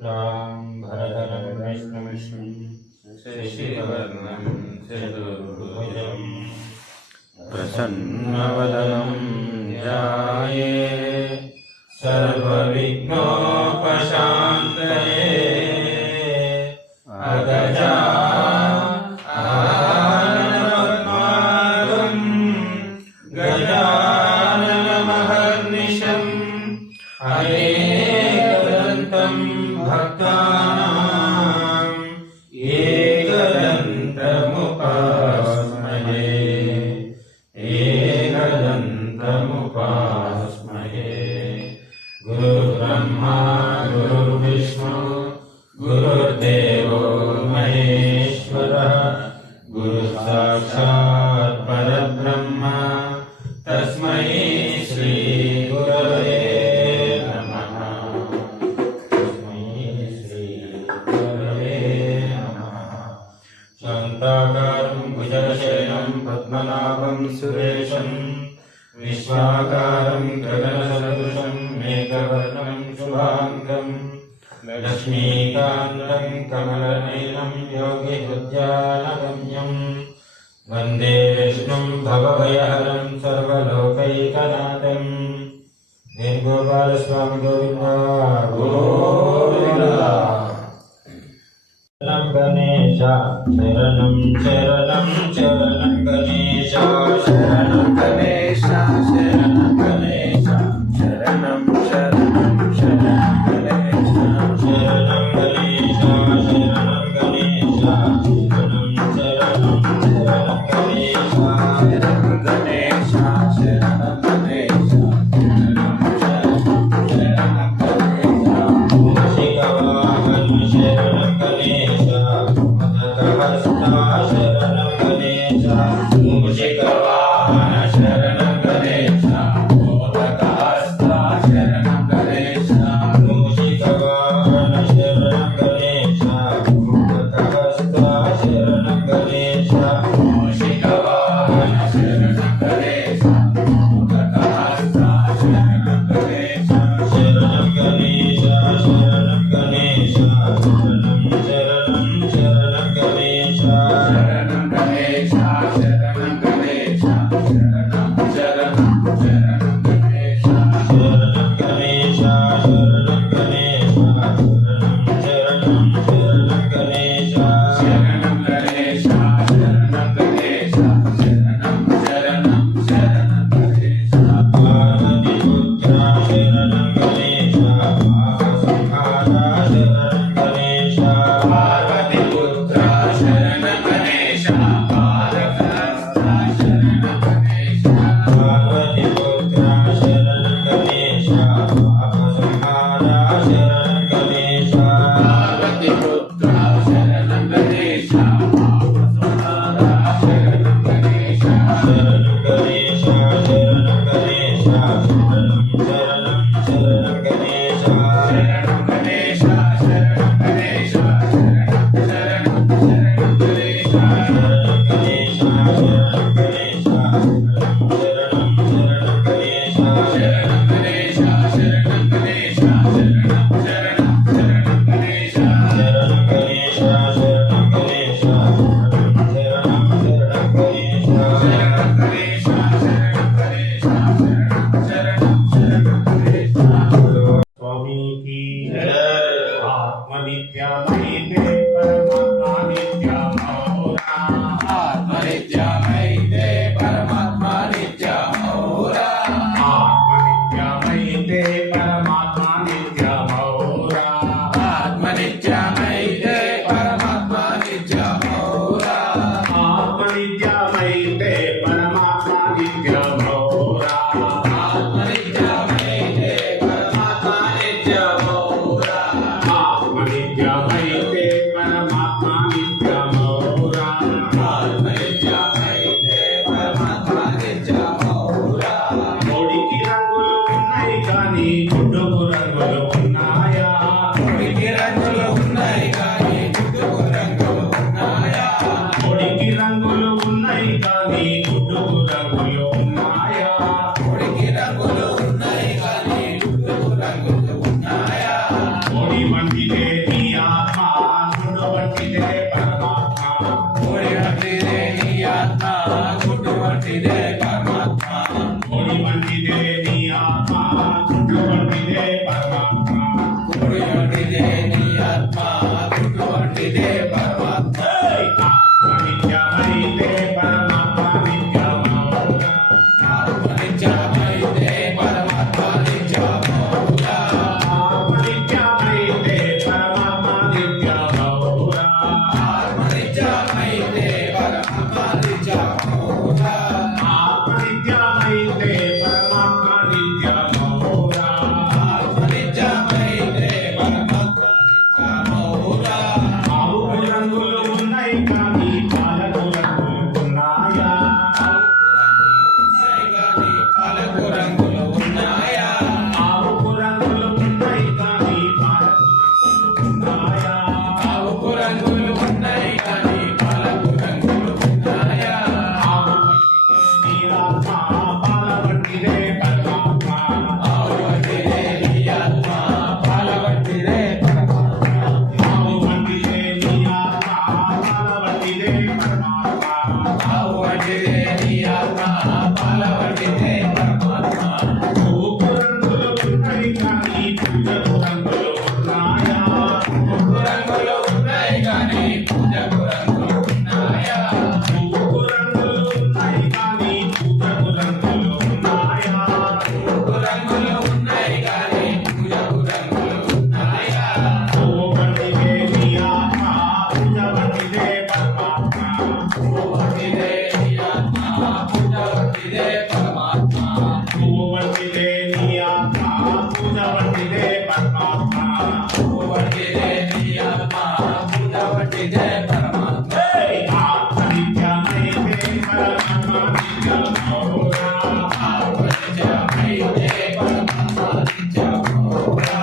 शुक्लाम्बरधरं विष्णुं शशिवर्णं चतुर्भुजं प्रसन्नवदनं ध्यायेत् सर्वविघ्नोपशान्तये अगजा आनन्दपद्मार्गं गजाननमहर्निशम् अनेकदन्तं भक्तानां एकदन्तमुपास्महे एकदन्तमुपास्महे। गुरुर्ब्रह्मा गुरुर्विष्णु गुरुर्देवो महेश्वरः गुरुसाक्षात् परब्रह्म तस्मै श्री गुरवे नमः। शान्ताकारं भुजगशयनं पद्मनाभं सुरेशं विश्वाकारं गगनसदृशं मेघवर्णं शुभाङ्गं लक्ष्मीकान्तं कमलनयनं योगिहृद्यानगम्यं वन्दे विष्णुं भवभयहरं सर्वलोकैकनाथं। वेणुगोपालस्वामी गोविन्द गोविन्द। शरणं गणेश शरणं शरणं शरणं गणेश शरणं गणेश शरणं गणेश शरणं शरणं शरणं गणेश शरणं गणेश शरणं गणेश शरणं शरणं शरणं गणेश शरणं गणेश शरणं गणेश విద్యే పరమాత్మ ఆత్మనిత్యమైతే పరమాత్మ నిత్యమోరా ఆత్మనిత్యమైతే పరమాత్మ నిత్యమోరా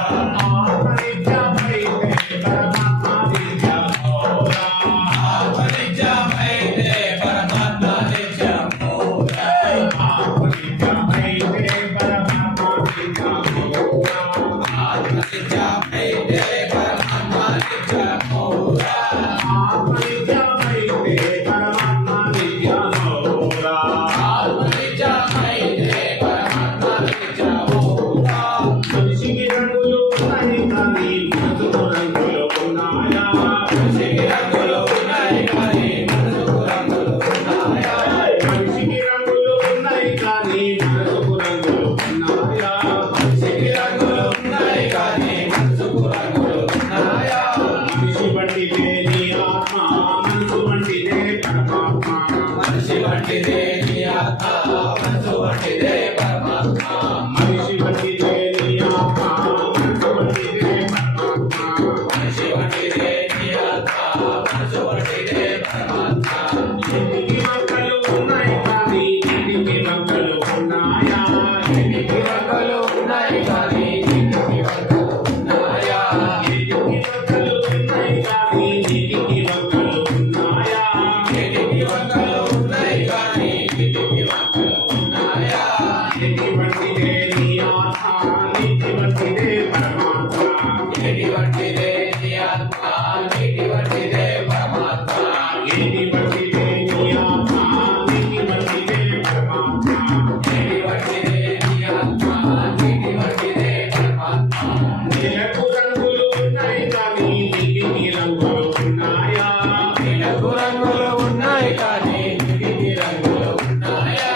ఆత్మనిత్యమైతే పరమాత్మ నిత్యమోరా ఆత్మనిత్యమైతే పరమాత్మ నిత్యమోరా ఆత్మనిత్యమైతే పరమాత్మ నిత్యమోరా ఆత్మనిత్యమైతే పరమాత్మ నిత్యమోరా ఆత్మనిత్యమైతే పరమాత్మ నిత్యమోరా ఆత్మనిత్యమైతే పరమాత్మ నిత్యమోరా మనిషికి రంగులు ఉన్నాయి కానీ మనసుకు రంగులు ఉన్నాయా మనిషికి రంగులు ఉన్నాయి కానీ మనసుకు రంగులు ఉన్నాయా మనిషికి రంగులు ఉన్నాయి కానీ మనసుకు రంగులు ఉన్నాయా మనిషికి రంగులు ఉన్నాయి కానీ మనసుకు రంగులు ఉన్నాయా మనిషి వంటిదే నీ ఆత్మ మనసు వంటిదే పరమాత్మ మనిషి వంటిదే నీ ఆత్మ మనసు వంటిదే పరమాత్మ మనిషి వంటిదే నీ ఆత్మ మనసు వంటిదే పరమాత్మ మనిషి వంటిదే నీ ఆత్మ మనసు వంటిదే పరమాత్మ ఎన్నికి వంకలు ఉన్నాయి కానీ ఎన్నికి వంకలు ఉన్నాయా ఎన్నికి వంకలు ఉన్నాయి కానీ ఎన్నికి వంకలు ఉన్నాయా ఎన్నికి వంకలు ఉన్నాయి కానీ ఎన్నికి వంకలు ఉన్నాయా ఎన్నికి వంకలు ఉన్నాయి కానీ ఎన్నికి వంకలు ఉన్నాయా ఎన్నికి వంటిదే నీ ఆత్మ నీటి వంటిదే పరమాత్మ ఎన్నికి వంటిదే నీ ఆత్మ నీటి వంటిదే పరమాత్మ ఎన్నికి వంటిదే నీ ఆత్మ నీటి వంటిదే పరమాత్మ ఎన్నికి వంటిదే నీ ఆత్మ నీటి వంటిదే పరమాత్మ నీలకు రంగులు ఉన్నాయి కానీ నీటికి రంగులు ఉన్నాయా నీలకు రంగులు ఉన్నాయి కానీ నీటికి రంగులు ఉన్నాయా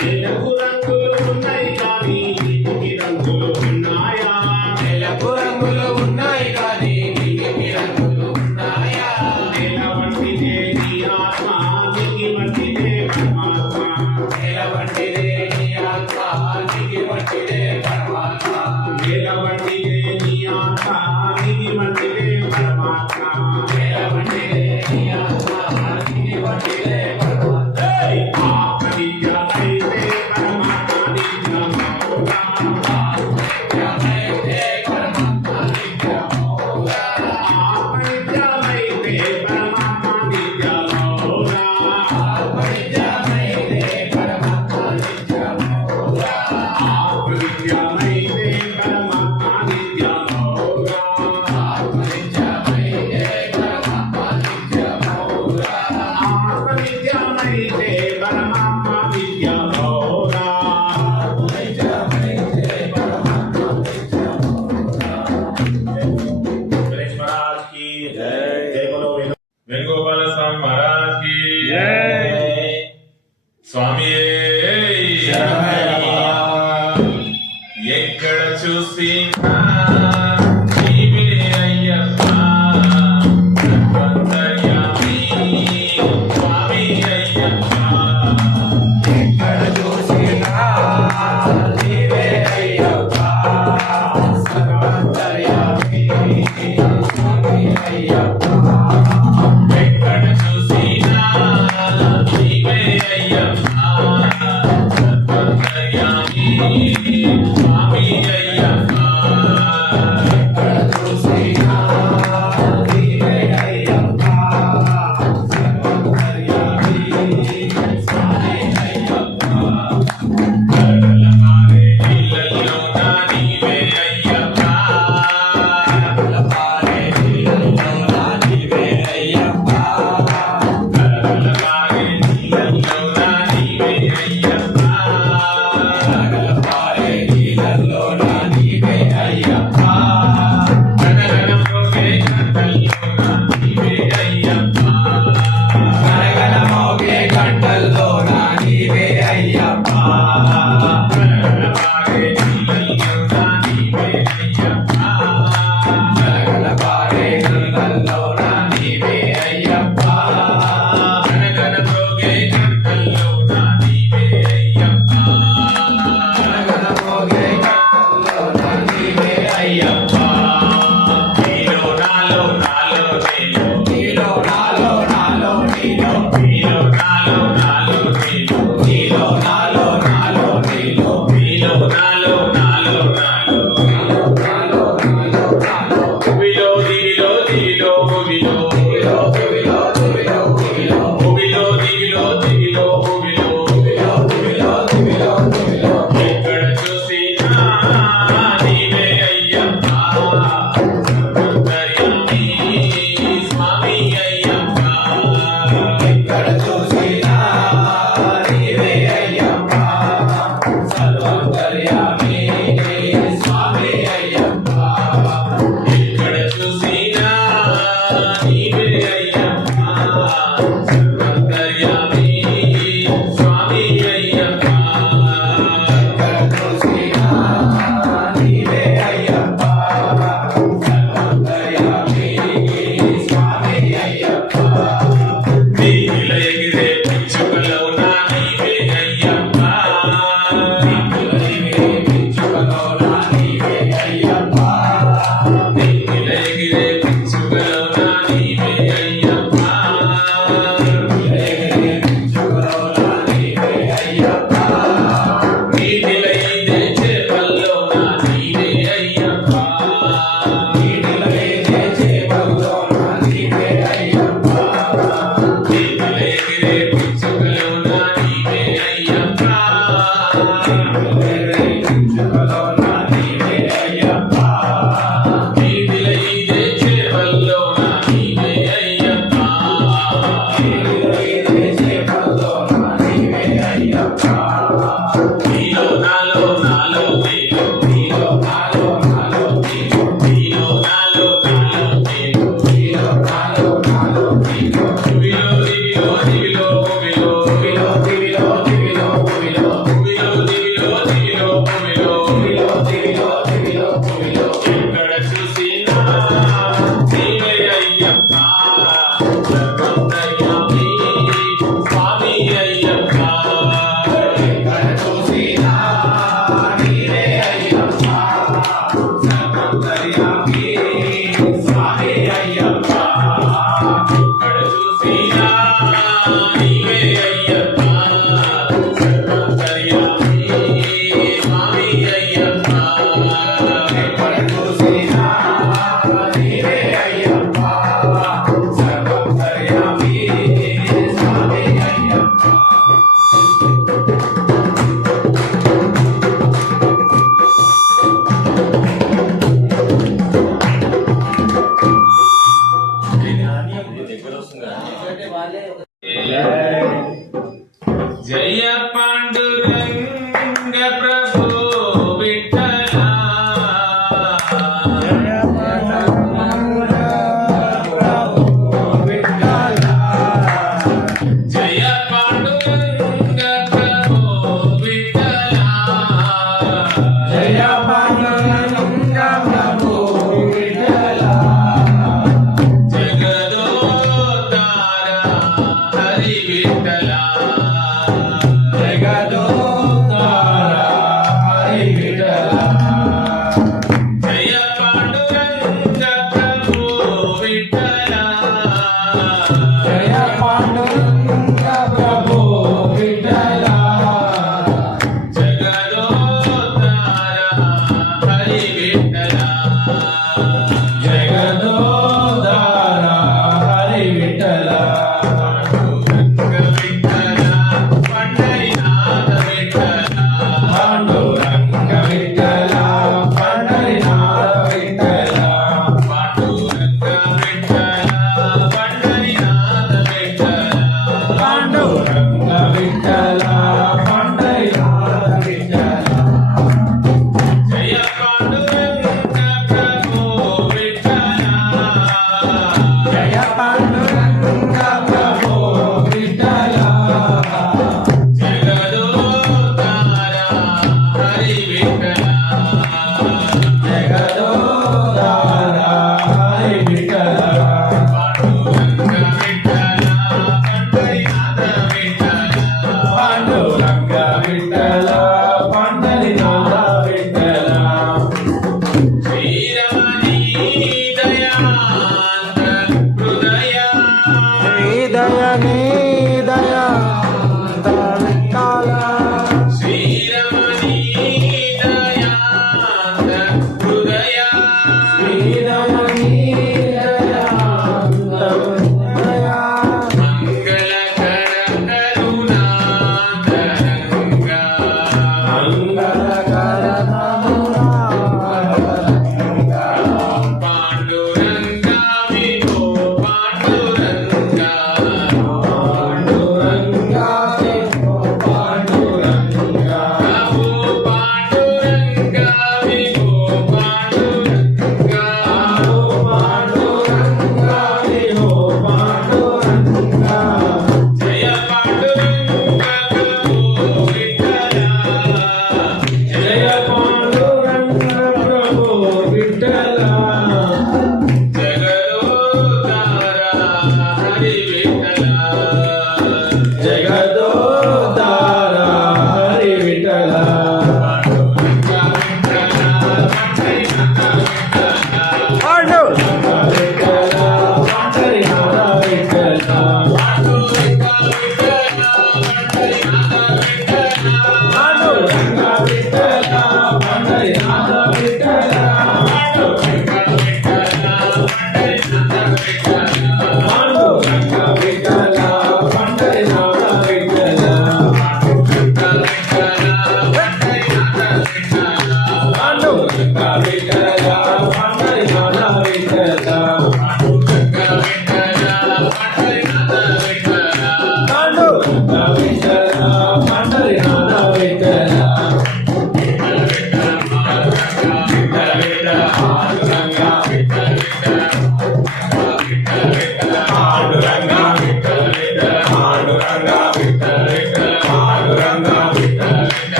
నీలకు రంగులు ఉన్నాయి కానీ నీటికి రంగులు ఉన్నాయా నీలకు రంగులు ఉన్నాయి కానీ నీటికి రంగులు ఉన్నాయా నేల వంటిదే నీ ఆత్మ నీటి వంటిదే పరమాత్మ నేల వంటిదే నీ ఆత్మ నీటి వంటిదే పరమాత్మ నేల వంటిదే నీ ఆత్మ నీటి వంటిదే పరమాత్మ నేల వంటిదే నీ ఆత్మ నీటి వంటిదే పరమాత్మ ఆత్మనిత్యమైతే పరమాత్మ నిత్యమోరా ఆత్మనిత్యమైతే పరమాత్మ నిత్యమోరా ఆత్మనిత్యమైతే పరమాత్మ నిత్యమోరా ఆత్మనిత్యమైతే పరమాత్మ నిత్యమోరా ఆత్మనిత్యమైతే పరమాత్మ నిత్యమోరా ఆత్మనిత్యమైతే పరమాత్మ నిత్యమోరా ఆత్మనిత్యమైతే పరమాత్మ నిత్యమోరా ఆత్మనిత్యమైతే పరమాత్మ నిత్యమోరా గణేష్ महाराज की जय जय बोलो वेणुगोपाल स्वामी महाराज की जय स्वामी ఎక్కడ చూసినా నీవే అయ్యప్ప సర్వంతర్యామి స్వామి అయ్యప్ప ఎక్కడ చూసినా నీవే అయ్యప్ప సర్వంతర్యామి స్వామి అయ్యప్ప ఎక్కడ చూసినా నీవే అయ్యప్ప సర్వంతర్యామి స్వామి అయ్యప్ప ఎక్కడ చూసినా నీవే అయ్యప్ప సర్వంతర్యామి స్వామి అయ్యప్ప కడల మారే నీళ్ళల్లో నా నీవే అయ్యప్ప కడల మారే నీళ్ళల్లో నా నీవే నీవే అయ్యప్ప సర్వంతర్యామి స్వామి అయ్యప్ప ఎక్కడ చూసినా నీవే అయ్యప్ప సర్వంతర్యామి స్వామి అయ్యప్ప ఎక్కడ చూసినా నీవే అయ్యప్ప సర్వంతర్యామి స్వామి అయ్యప్ప ఎక్కడ చూసినా నీవే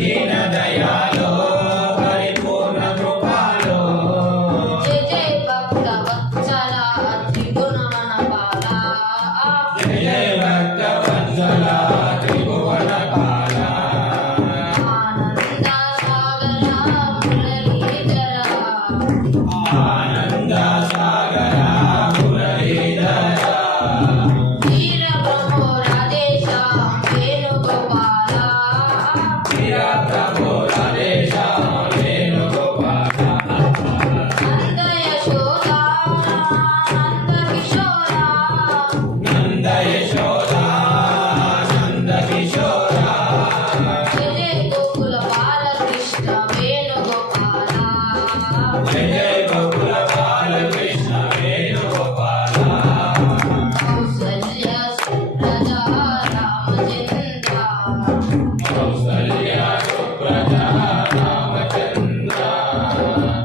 దీన దయాలో పరిపూర్ణ కృపాలో జయ జయ భక్త వత్సల త్రిగుణమన బాల జయ జయ భక్త వత్సల త్రిభువన పాల ఆనంద సాగర మురళీధర ఆనంద సాగర మురళీధర వీర బ్రహ్మో రాధేశ వేణుగోపాల వీర ప్రభు రాధేశ వేణుగోపాల నంద యశోద నంద కిశోర నంద యశోద నంద కిశోర జయ జయ గోకుల బాలకృష్ణ వేణుగోపాల జయ జయ గోకుల బాలకృష్ణ వేణుగోపాల కౌసల్య సుప్రజా రామచంద్ర కౌసల్య సుప్రజ రామచంద్ర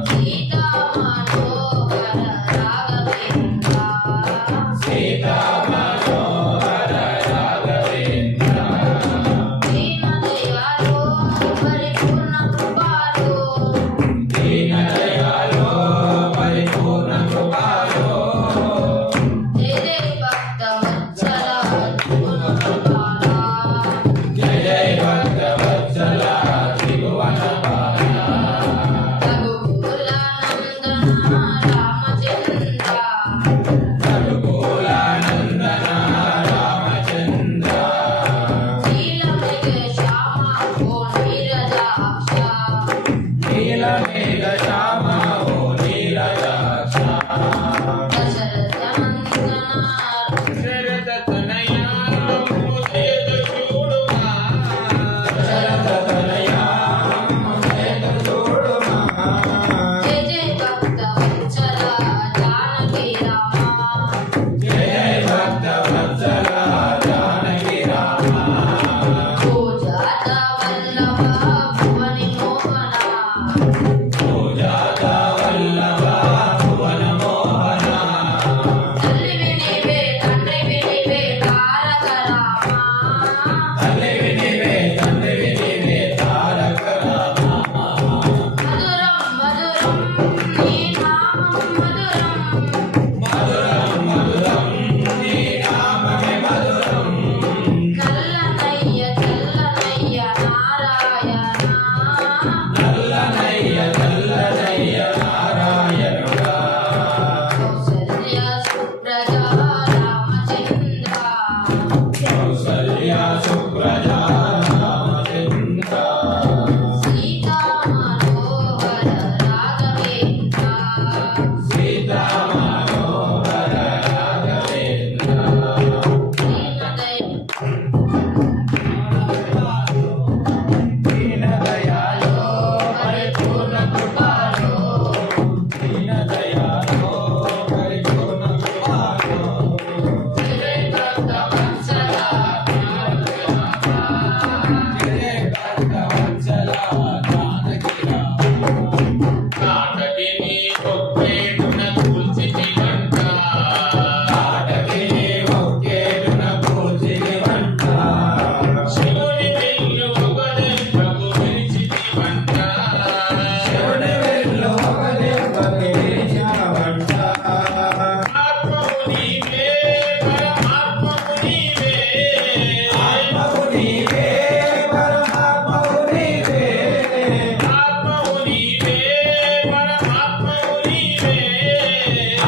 సీతా మనోహర రాఘవేంద్ర సీతా మనోహర రాఘవేంద్ర దీనదయాళో పరిపూర్ణ కృపాలో దీన దయాలో పరిపూర్ణ కృపాలో జయ జయ భక్త వత్సల త్రిగుణమన జయ జయ భక్త వత్సల త్రిభువన పాల రఘుకుల నందన రామచంద్ర రఘుకుల నందన రామచంద్ర నీలమేఘ శ్యామ ఓ నీరజాక్ష నీలమేఘ శ్యామ ఓ నీరజాక్ష దశరథ నందన శరద తనయా ముదయద చూడుమా శరద తనయా మమేద చూడుమా జయ జయ భక్త వత్సల జానకి రామ జయ జయ భక్త వత్సల జానకి రామ పూజాత వల్లభ భువని మోహన పూజాత వల్లభ భువన మోహన తల్లివి నీవే తండ్రివి నీవే తారక రామ తల్లివి నీవే తండ్రివి నీవే తారక రామ మధురం మధురం నీ నామం మధురం మధురం మధురం నీ నామమే మధురం నల్లనయ్య చల్లనయ్య నారాయణ నల్లనయ్య నల్లనయ్య నారాయణుడా కౌసల్య సుప్రజా రామచంద్ర కౌసల్య సుప్రజ రామచంద్ర సీతా మనోహర రాఘవేంద్ర సీతా మనోహర రాఘవేంద్ర దీన దయాలో పరిపూర్ణ కృపాలో దీన దయాలో పరిపూర్ణ కృపాలో జయ భక్త వత్సల జయ భక్త వత్సల జానకి రామ నాటకిని ఒక్కేడున కూల్చితివంట నాటకిని ఒక్కేడున కూల్చితివంట శివుని వెళ్ళు ఒకదెబ్బకు విరిచితివంట శివుని వెళ్ళు ఒక దెబ్బకి విరిచావంట ఆత్మము నీవే పరమాత్మము నీవే ఆత్మవు నీవే పరమాత్మవు నీవే ఆత్మము నీవే పరమాత్మము నీవే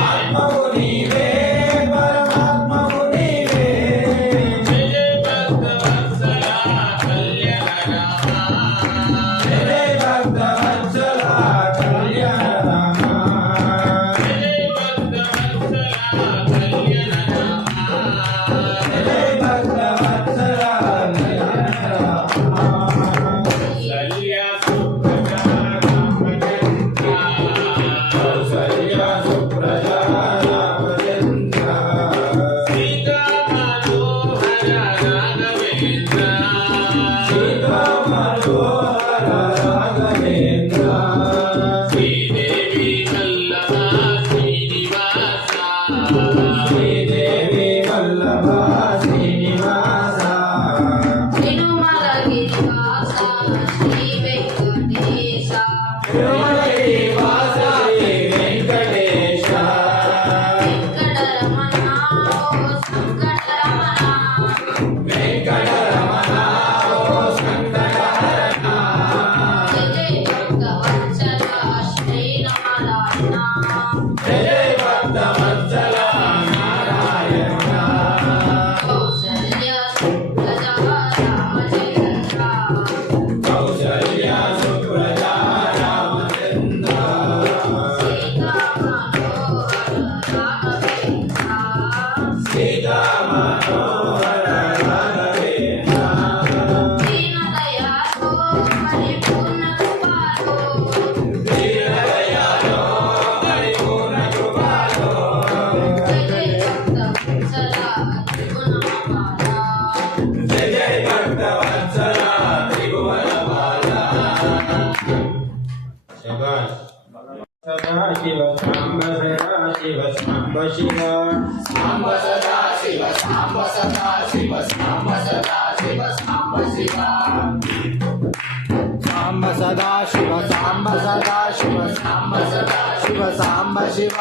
ఆత్మవు నీవే పరమాత్మవు నీవే జయ భక్త వత్సల కళ్యాణ రామ జయ భక్త వత్సల కళ్యాణ రామ జయ భక్త వత్సల కళ్యాణ రామ జయ భక్త వత్సల కళ్యాణ రామ కళ్య సుప్రజా రామచంద్ర కౌసల్య సుప్రజ రామచంద్ర సీతా మనోహర రాఘవేంద్ర సీతా మనోహర రాఘవేంద్ర శ్రీదేవి వల్లభ శ్రీనివాస శ్రీదేవి వల్లభ శ్రీనివాస తిరుమల గిరివాస శ్రీ తిరుమలై వాస శ్రీ వెంకటేశ వెంకటరమణ ఓ సంకటరమణ వెంకటరమణ ఓ సంకటహరణ జయ భక్తవత్సల శ్రీనారాయణ జయ భక్తవత్సల నారాయణ కౌసల్య సుప్రజా రామచంద్ర కౌసల్య సుప్రజా రామచంద్ర సీతా మనోహర రాఘవేంద్ర సీతా మనోహర రాఘవేంద్ర దీనదయాళో పరిపూర్ణ కృపాలో దీనదయాళో పరిపూర్ణ కృపాలో జయ భక్తవత్సల త్రిగుణమాల జయ భక్తవత్సల త్రిభువనపాల శభాష్ సదా శివ సాంబ సదా శివ సాంబ శివ సాంబ సదా శివ సాంబ సదా శివ సాంబ సదా శివ సాంబ శివ సాంబ సదా శివ సాంబ సదా శివ సాంబ సదా శివ సాంబ శివ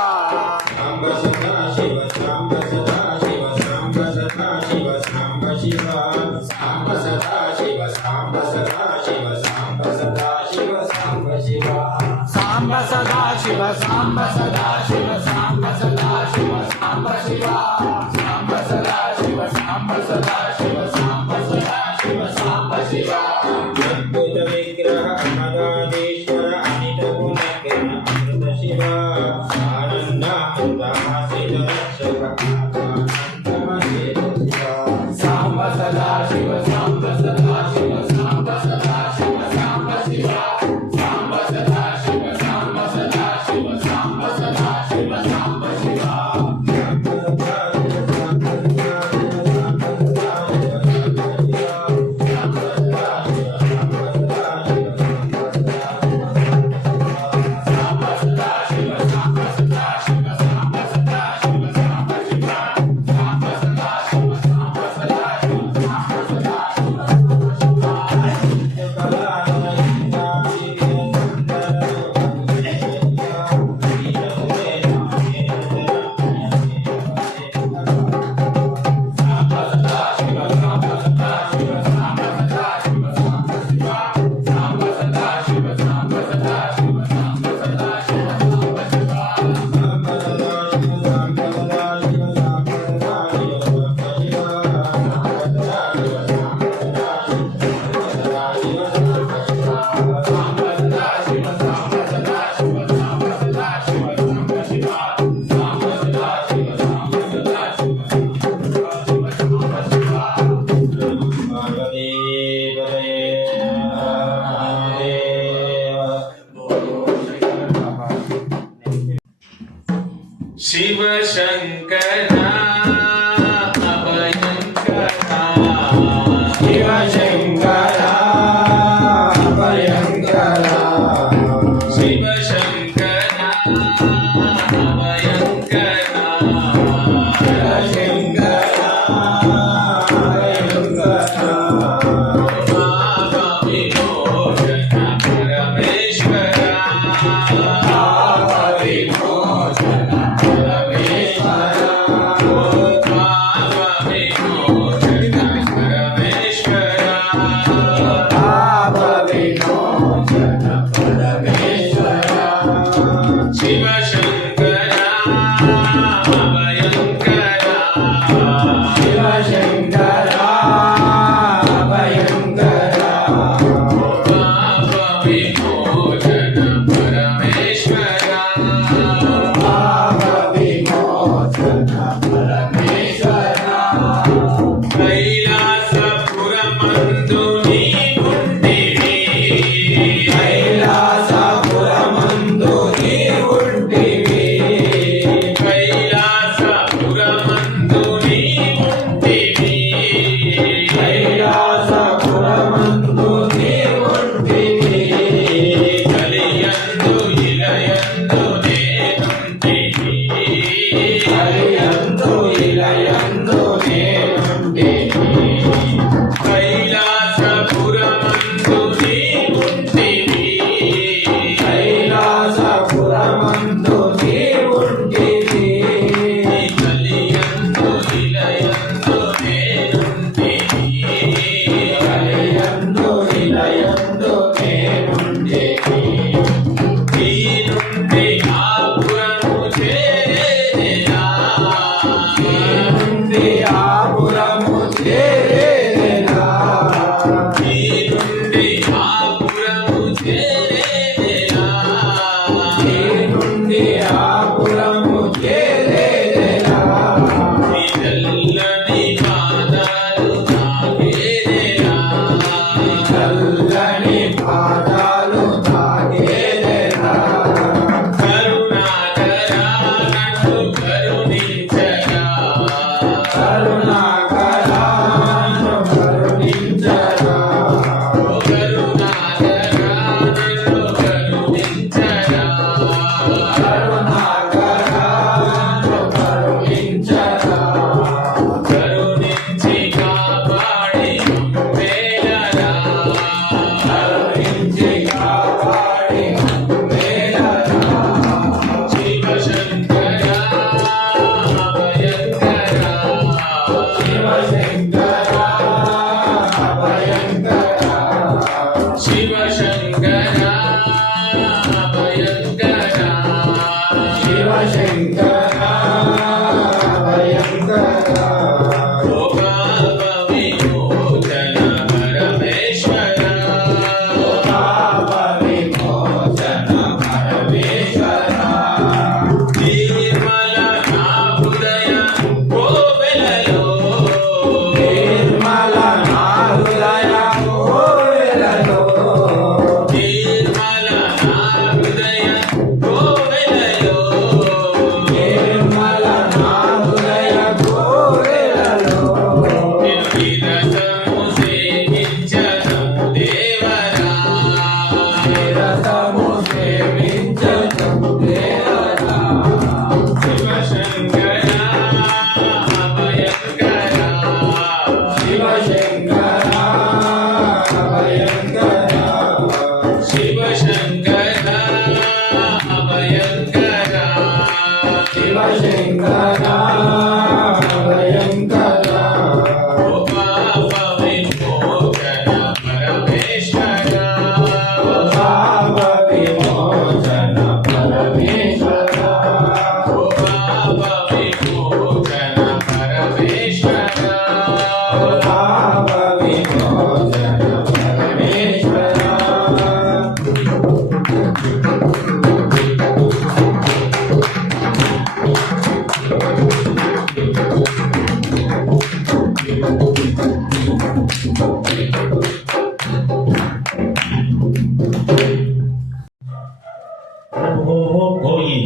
సాంబ సదా శివ సాంబ సదా శివ సాంబ సదా శివ సాంబ శివ సాంబ సదా శివ సాంబ సదా శివ సాంబ సదా శివ సాంబ శివ సాంబ సదా శివ సాంబ సదా శివ సాంబ సదా శివ సాంబ శివ సాంబ సదా శివ సాంబ సదా శివ సాంబ సదా శివ సాంబ శివ అద్భుత విగ్రహ అమరాధీశ్వర అనిత గుణగ్రహ అమృత శివ ఆనంద అమృతాసిత రక్షక సాంబ సదా శివ సాంబ సదా శివ సాంబ సదా శివ సాంబ శివ సాంబ సదా శివ సాంబ సదా శివ సాంబ సదా శివ సాంబ శివ शिव शंकरा अभयंकरा శివ శంకర భయంకర शिव शंकरा अभयंकरा శంకర భయంకర बाबा विमोचन परमेश्वरा పాప విమోచన పరమేశ్వర बाबा विमोचन परमेश्वरा పాప విమోచన పరమేశ్వర शिव शंकरा अभयंकरा శివ శంకర భయంకర बाबा विमोचन परमेश्वरा పాప విమోచన పరమేశ్వర कैलासपुरमंदु नी पुण्डिनी కైలాస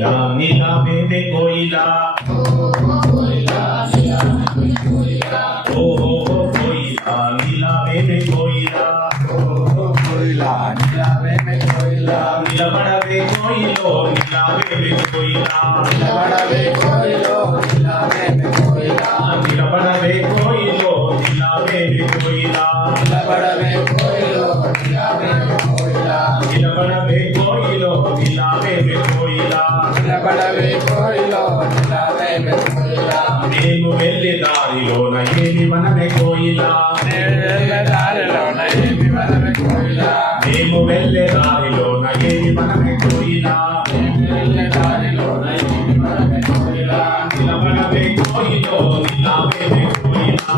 కోయిలా నీలా బేబే కోయిలా ఓహో కోయిలా నీలా బేబే కోయిలా నిలబడవే కోయిలో నీలా బేబే కోయిలా నిలబడవే కోయిలో నీలా బేబే కోయిలా నిలబడవే కోయిలో నీలా బేబే కోయిలా నిలబడవే కోయిలో నీలా బేబే కోయిలా నిలబడవే కోయిలో నీలా బేబే కోయిలా నిలబడవే కోయిలో నీలా బేబే కోయిలా మేము వెళ్ళే దారిలోన ఏమి మనమే కోయిలా మేము వెళ్ళే దారిలోన ఏమి మనమే కోయిలా నిలబడవే కోయిలో నీలా బేబే కోయిలా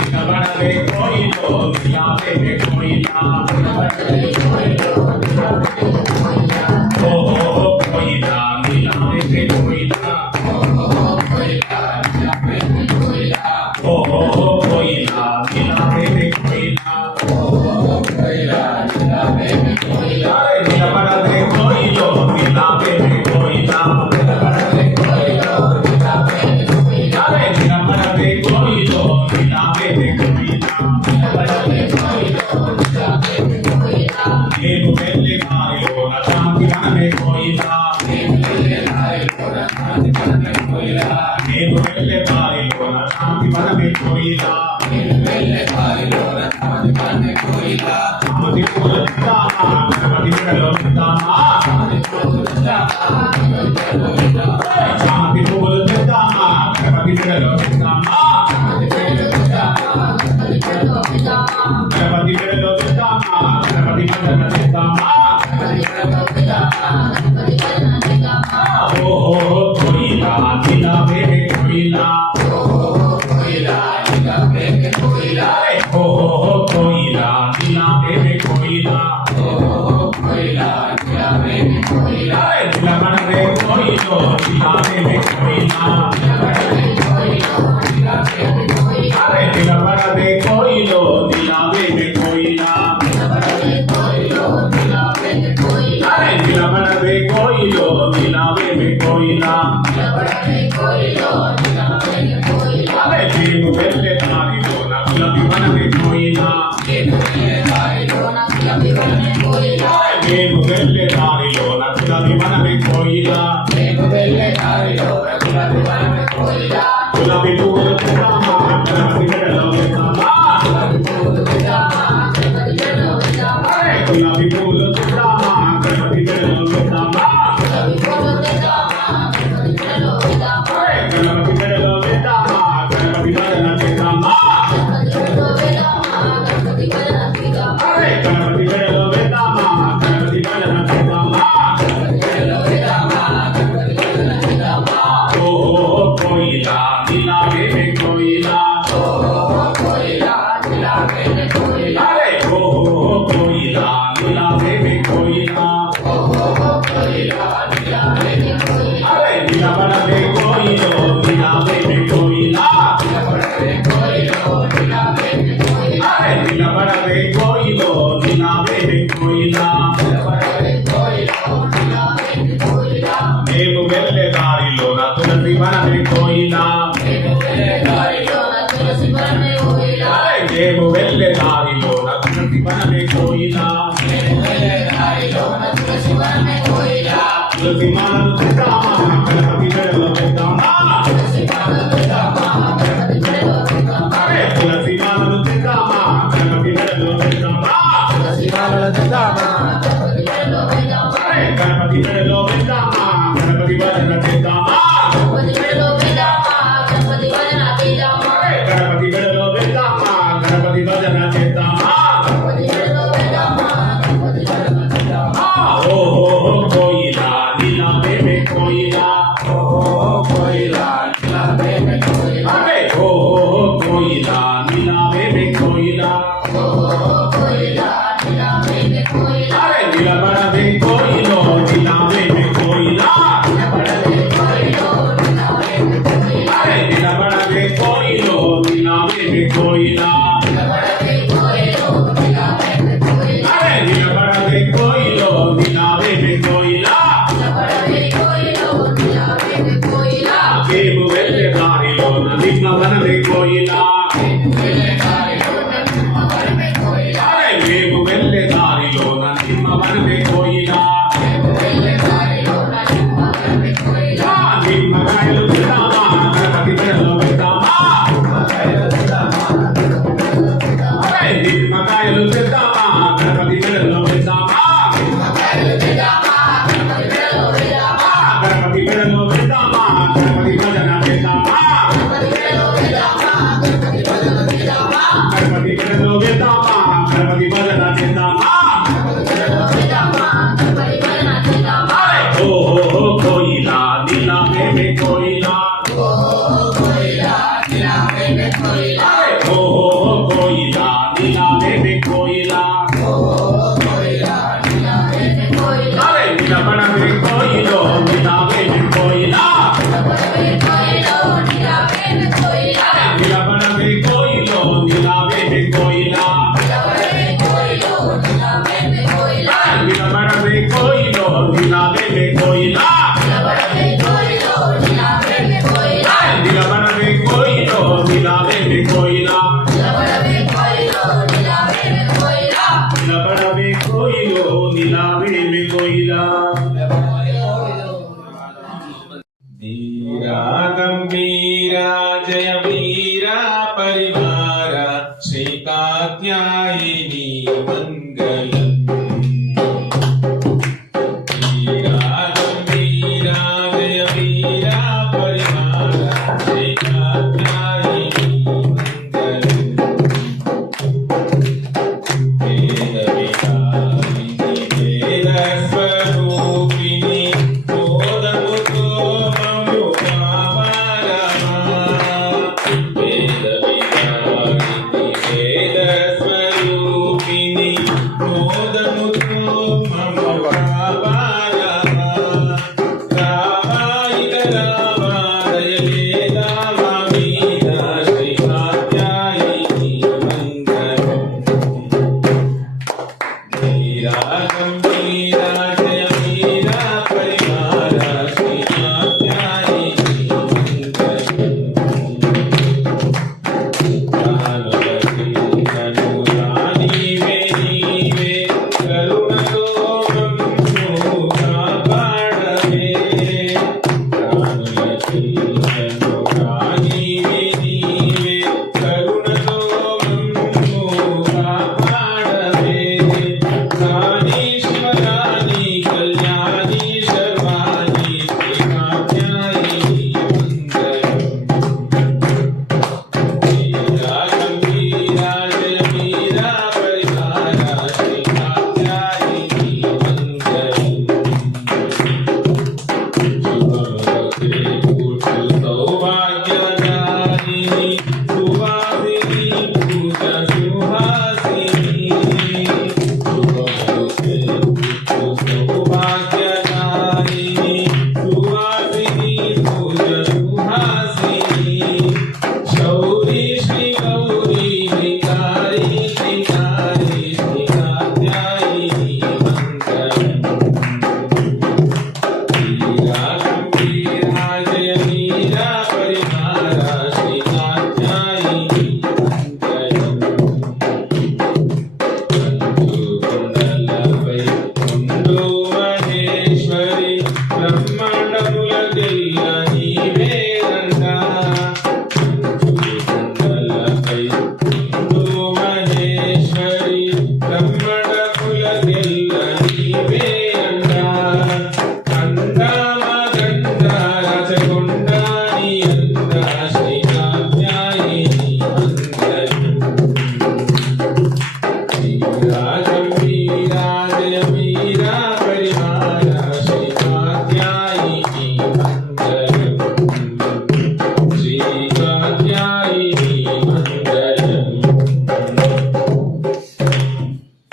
నిలబడవే కోయిలో నీలా బేబే కోయిలా ఓహో కోయిలా నీలా బేబే కోయిలా ఓహో కోయిలా నీలా బేబే కోయిలా నిలబడవే కోయిలో నీలా బేబే కోయిలా నిలబడవే కోయిలో నీలా బేబే కోయిలా మేము వెళ్ళే దారిలోన శాంతి మనమే కోయిలా మేము వెళ్ళే దారిలోన శాంతి మనమే కోయిలా శాంతి పూల విద్దామా గణపతి మెడలో విద్దామా శాంతి పూల విద్దామా గణపతి మెడలో విద్దామా గణపతి మెడలో విద్దామా గణపతి మెడలో విద్దామా ఓహో కోయిలా నీలా బేబే కోయిలా ఓహో కోయిలా నీలా బేబే కోయిలా నిలబడవే కోయిలో నీలా బేబే కోయిలా నిలబడవే కోయిలో నీలా బేబే కోయిలా నిలబడవే కోయిలో నీలా బేబే కోయిలా మేము వెళ్ళే దారిలోన గులాబీ మనమే కోయిలా మేము వెళ్ళే దారిలోన గులాబీ మనమే కోయిలా గులాబీ పువ్వులు తెద్దామా గణపతి మెడలో వేద్దామా గులాబీ పువ్వులు తెద్దామా గణపతి మెడలో వేద్దామా గణపతి మెడలో వేద్దామా గణపతి భజన చేద్దామా గణపతి మెడలో వేద్దామా గణపతి భజన చేద్దామా ఓహో కోయిలా నీలా బేబే కోయిలా ఓహో కోయిలా నీలా బేబే కోయిలా నిలబడవే కోయిలో నీలా బేబే కోయిలా నిలబడవే కోయిలో నీలా బేబే కోయిలా మేము వెళ్ళే దారిలోన తులసి మనమే కోయిలా మేము వెళ్ళే దారిలోన తులసి మనమే కోయిలా తులసి మాలను తెద్దామా గణపతి మెడలో వేద్దామా తులసి మాలను తెద్దామా గణపతి మెడలో వేద్దామా నిమ్మకాయలు తెద్దామా గణపతి మెడలో వేద్దామా గణపతి మెడలో వేద్దామా గణపతి భజన చేద్దామా గణపతి మెడలో వేద్దామా గణపతి భజన చేద్దామా ఓహో కోయిలా నీలా మేమే కోయిలా ఓహో కోయిలా నీలా మేమే కోయిలా అరే నిలబడవే కోయిలో నీలా మేమే కోయిలా నిలబడవే కోయిలో నీలా మేమే కోయిలా నిలబడవే కోయిలో నీలా మేమే కోయిలా నిలబడవే కోయిలో నీలా మేమే కోయిలా నిలబడవే కోయిలో నీలా మేమే కోయిలా వీరా గంభీరా జయ వీరా పరివార శ్రీ కాత్యాయని మంగళం